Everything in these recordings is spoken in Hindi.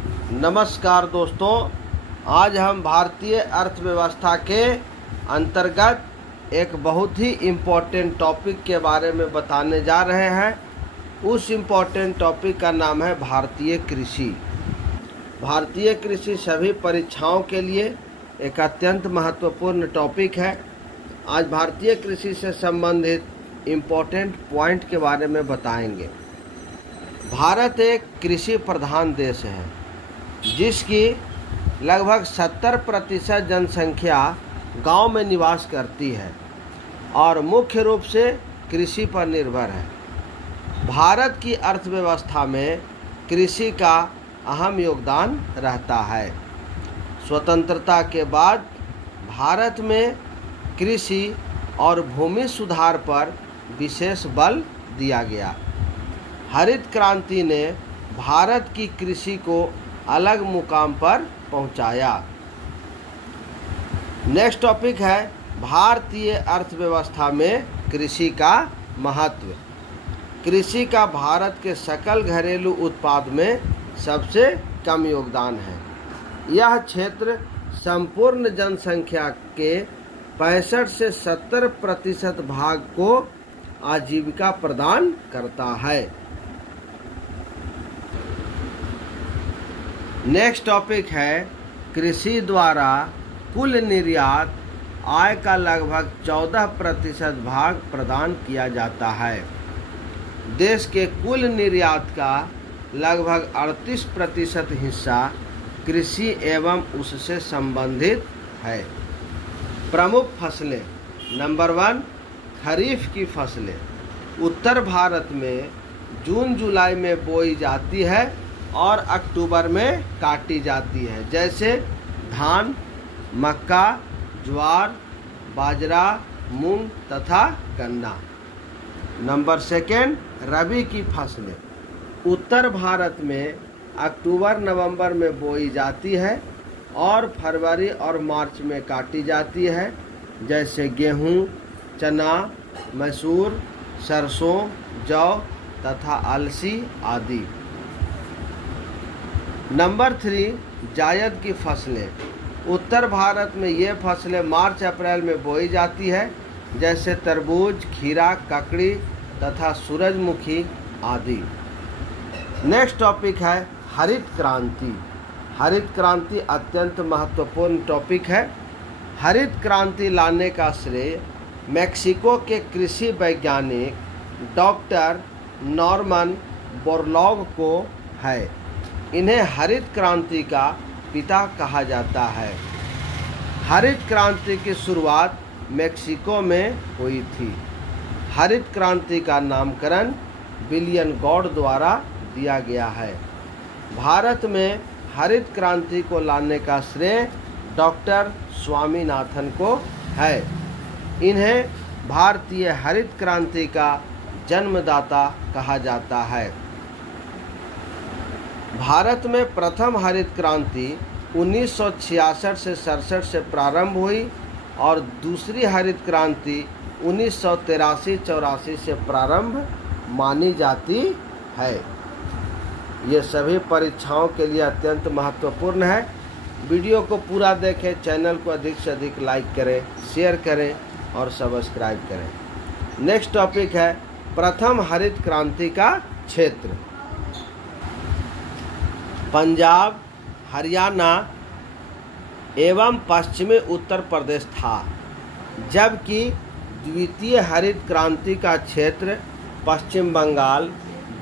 नमस्कार दोस्तों, आज हम भारतीय अर्थव्यवस्था के अंतर्गत एक बहुत ही इम्पोर्टेंट टॉपिक के बारे में बताने जा रहे हैं। उस इम्पोर्टेंट टॉपिक का नाम है भारतीय कृषि। भारतीय कृषि सभी परीक्षाओं के लिए एक अत्यंत महत्वपूर्ण टॉपिक है। आज भारतीय कृषि से संबंधित इम्पोर्टेंट पॉइंट के बारे में बताएंगे। भारत एक कृषि प्रधान देश है, जिसकी लगभग 70% जनसंख्या गांव में निवास करती है और मुख्य रूप से कृषि पर निर्भर है। भारत की अर्थव्यवस्था में कृषि का अहम योगदान रहता है। स्वतंत्रता के बाद भारत में कृषि और भूमि सुधार पर विशेष बल दिया गया। हरित क्रांति ने भारत की कृषि को अलग मुकाम पर पहुंचाया। नेक्स्ट टॉपिक है भारतीय अर्थव्यवस्था में कृषि का महत्व। कृषि का भारत के सकल घरेलू उत्पाद में सबसे कम योगदान है। यह क्षेत्र संपूर्ण जनसंख्या के 65 से 70% भाग को आजीविका प्रदान करता है। नेक्स्ट टॉपिक है कृषि द्वारा कुल निर्यात आय का लगभग 14% भाग प्रदान किया जाता है। देश के कुल निर्यात का लगभग 38% हिस्सा कृषि एवं उससे संबंधित है। प्रमुख फसलें। नंबर 1, खरीफ की फसलें। उत्तर भारत में जून जुलाई में बोई जाती है और अक्टूबर में काटी जाती है, जैसे धान, मक्का, ज्वार, बाजरा, मूंग तथा गन्ना। नंबर 2, रबी की फसलें। उत्तर भारत में अक्टूबर नवंबर में बोई जाती है और फरवरी और मार्च में काटी जाती है, जैसे गेहूं, चना, मसूर, सरसों, जौ तथा अलसी आदि। नंबर 3, जायद की फसलें। उत्तर भारत में ये फसलें मार्च अप्रैल में बोई जाती है, जैसे तरबूज, खीरा, ककड़ी तथा सूरजमुखी आदि। नेक्स्ट टॉपिक है हरित क्रांति। हरित क्रांति अत्यंत महत्वपूर्ण टॉपिक है। हरित क्रांति लाने का श्रेय मेक्सिको के कृषि वैज्ञानिक डॉक्टर नॉर्मन बोरलॉग को है। इन्हें हरित क्रांति का पिता कहा जाता है। हरित क्रांति की शुरुआत मेक्सिको में हुई थी। हरित क्रांति का नामकरण विलियम गॉड द्वारा दिया गया है। भारत में हरित क्रांति को लाने का श्रेय डॉक्टर स्वामीनाथन को है। इन्हें भारतीय हरित क्रांति का जन्मदाता कहा जाता है। भारत में प्रथम हरित क्रांति 1966 से 67 से प्रारंभ हुई और दूसरी हरित क्रांति 1983-84 से प्रारंभ मानी जाती है। ये सभी परीक्षाओं के लिए अत्यंत महत्वपूर्ण है। वीडियो को पूरा देखें, चैनल को अधिक से अधिक लाइक करें, शेयर करें और सब्सक्राइब करें। नेक्स्ट टॉपिक है प्रथम हरित क्रांति का क्षेत्र। पंजाब, हरियाणा एवं पश्चिमी उत्तर प्रदेश था, जबकि द्वितीय हरित क्रांति का क्षेत्र पश्चिम बंगाल,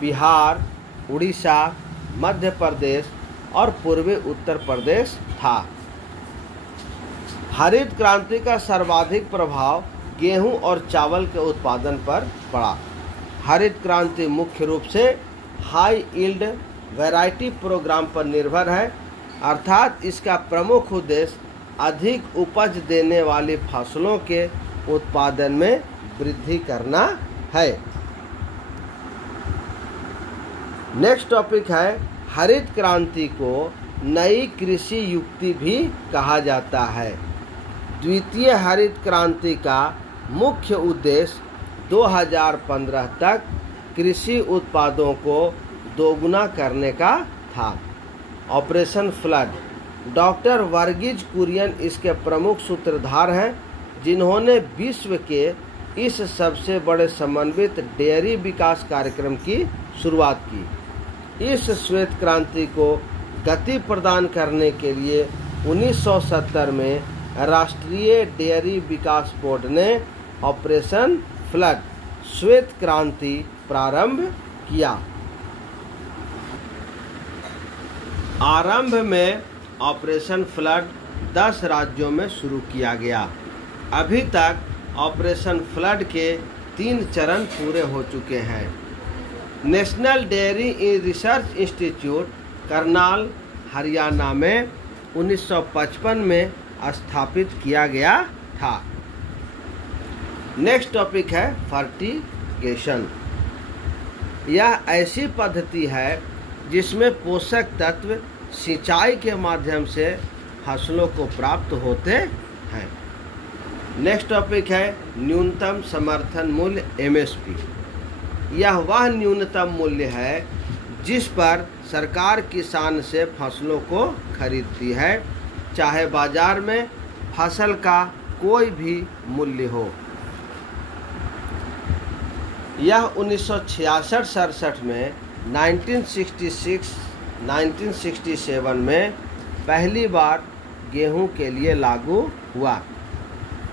बिहार, उड़ीसा, मध्य प्रदेश और पूर्वी उत्तर प्रदेश था। हरित क्रांति का सर्वाधिक प्रभाव गेहूं और चावल के उत्पादन पर पड़ा। हरित क्रांति मुख्य रूप से हाई यील्ड वैरायटी प्रोग्राम पर निर्भर है, अर्थात इसका प्रमुख उद्देश्य अधिक उपज देने वाली फसलों के उत्पादन में वृद्धि करना है। नेक्स्ट टॉपिक है हरित क्रांति को नई कृषि युक्ति भी कहा जाता है। द्वितीय हरित क्रांति का मुख्य उद्देश्य 2015 तक कृषि उत्पादों को दोगुना करने का था। Operation flood. Doctor Verghese Kurien इसके प्रमुख सूत्रधार हैं, जिन्होंने विश्व के इस सबसे बड़े समन्वित डेयरी विकास कार्यक्रम की शुरुआत की। इस श्वेत क्रांति को गति प्रदान करने के लिए 1970 में राष्ट्रीय डेयरी विकास बोर्ड ने ऑपरेशन फ्लड श्वेत क्रांति प्रारंभ किया। आरंभ में ऑपरेशन फ्लड 10 राज्यों में शुरू किया गया। अभी तक ऑपरेशन फ्लड के 3 चरण पूरे हो चुके हैं। National dairy research institute Karnal, Haryana में 1955 में स्थापित किया गया था। नेक्स्ट टॉपिक है फर्टिगेशन। यह ऐसी पद्धति है जिसमें पोषक तत्व सिंचाई के माध्यम से फसलों को प्राप्त होते हैं। नेक्स्ट टॉपिक है न्यूनतम समर्थन मूल्य एमएसपी। यह वह न्यूनतम मूल्य है जिस पर सरकार किसान से फसलों को खरीदती है, चाहे बाजार में फसल का कोई भी मूल्य हो। यह 1966-67 में 1966-1967 में पहली बार गेहूं के लिए लागू हुआ।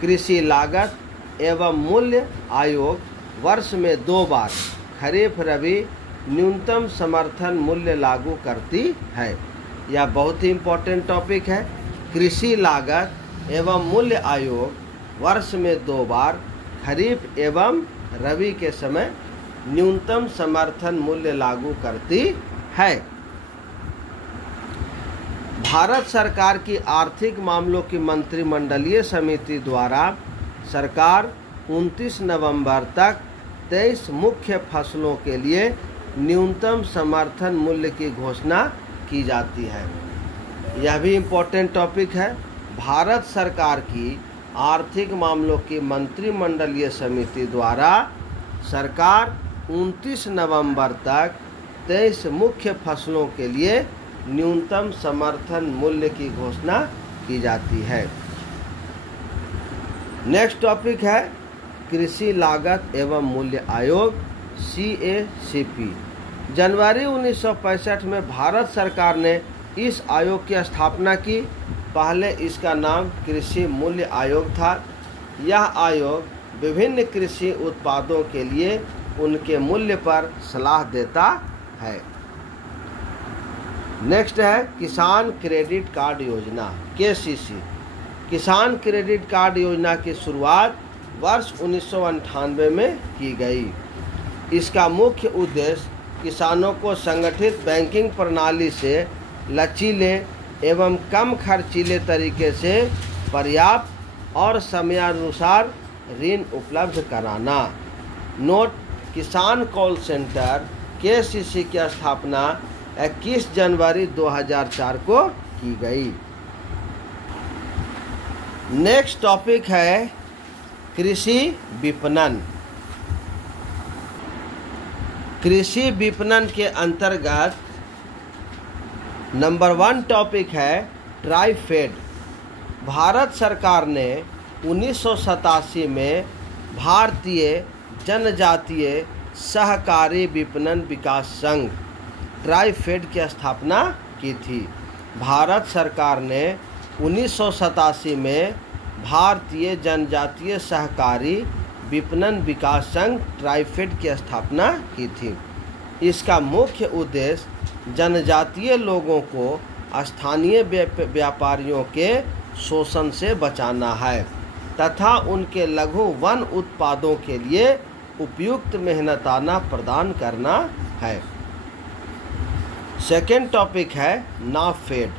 कृषि लागत एवं मूल्य आयोग वर्ष में 2 बार खरीफ रबी न्यूनतम समर्थन मूल्य लागू करती है। यह बहुत ही इम्पोर्टेंट टॉपिक है। कृषि लागत एवं मूल्य आयोग वर्ष में 2 बार खरीफ एवं रबी के समय न्यूनतम समर्थन मूल्य लागू करती है। भारत सरकार की आर्थिक मामलों की मंत्रिमंडलीय समिति द्वारा सरकार 29 नवंबर तक 23 मुख्य फसलों के लिए न्यूनतम समर्थन मूल्य की घोषणा की जाती है। यह भी इम्पोर्टेंट टॉपिक है। भारत सरकार की आर्थिक मामलों की मंत्रिमंडलीय समिति द्वारा सरकार 29 नवंबर तक 23 मुख्य फसलों के लिए न्यूनतम समर्थन मूल्य की घोषणा की जाती है। नेक्स्ट टॉपिक है कृषि लागत एवं मूल्य आयोग CACP। जनवरी 1965 में भारत सरकार ने इस आयोग की स्थापना की। पहले इसका नाम कृषि मूल्य आयोग था। यह आयोग विभिन्न कृषि उत्पादों के लिए उनके मूल्य पर सलाह देता है। नेक्स्ट है किसान क्रेडिट कार्ड योजना KCC। किसान क्रेडिट कार्ड योजना की शुरुआत वर्ष 1998 में की गई। इसका मुख्य उद्देश्य किसानों को संगठित बैंकिंग प्रणाली से लचीले एवं कम खर्चीले तरीके से पर्याप्त और समयानुसार ऋण उपलब्ध कराना। नोट: किसान कॉल सेंटर KCC की स्थापना 21 जनवरी 2004 को की गई। नेक्स्ट टॉपिक है कृषि विपणन। कृषि विपणन के अंतर्गत नंबर 1 टॉपिक है ट्राइफेड। भारत सरकार ने 1987 में भारतीय जनजातीय सहकारी विपणन विकास संघ ट्राइफेड की स्थापना की थी। भारत सरकार ने 1987 में भारतीय जनजातीय सहकारी विपणन विकास संघ ट्राइफेड की स्थापना की थी। इसका मुख्य उद्देश्य जनजातीय लोगों को स्थानीय व्यापारियों के शोषण से बचाना है तथा उनके लघु वन उत्पादों के लिए उपयुक्त मेहनताना प्रदान करना है। सेकेंड टॉपिक है नाफेड।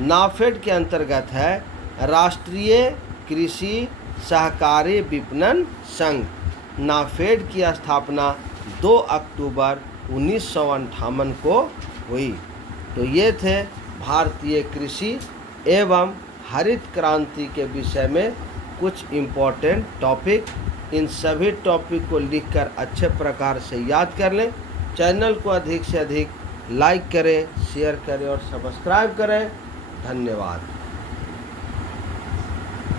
नाफेड के अंतर्गत है राष्ट्रीय कृषि सहकारी विपणन संघ। नाफेड की स्थापना 2 अक्टूबर 1958 को हुई। तो ये थे भारतीय कृषि एवं हरित क्रांति के विषय में कुछ इम्पोर्टेंट टॉपिक। इन सभी टॉपिक को लिखकर अच्छे प्रकार से याद कर लें। चैनल को अधिक से अधिक लाइक करें, शेयर करें और सब्सक्राइब करें। धन्यवाद।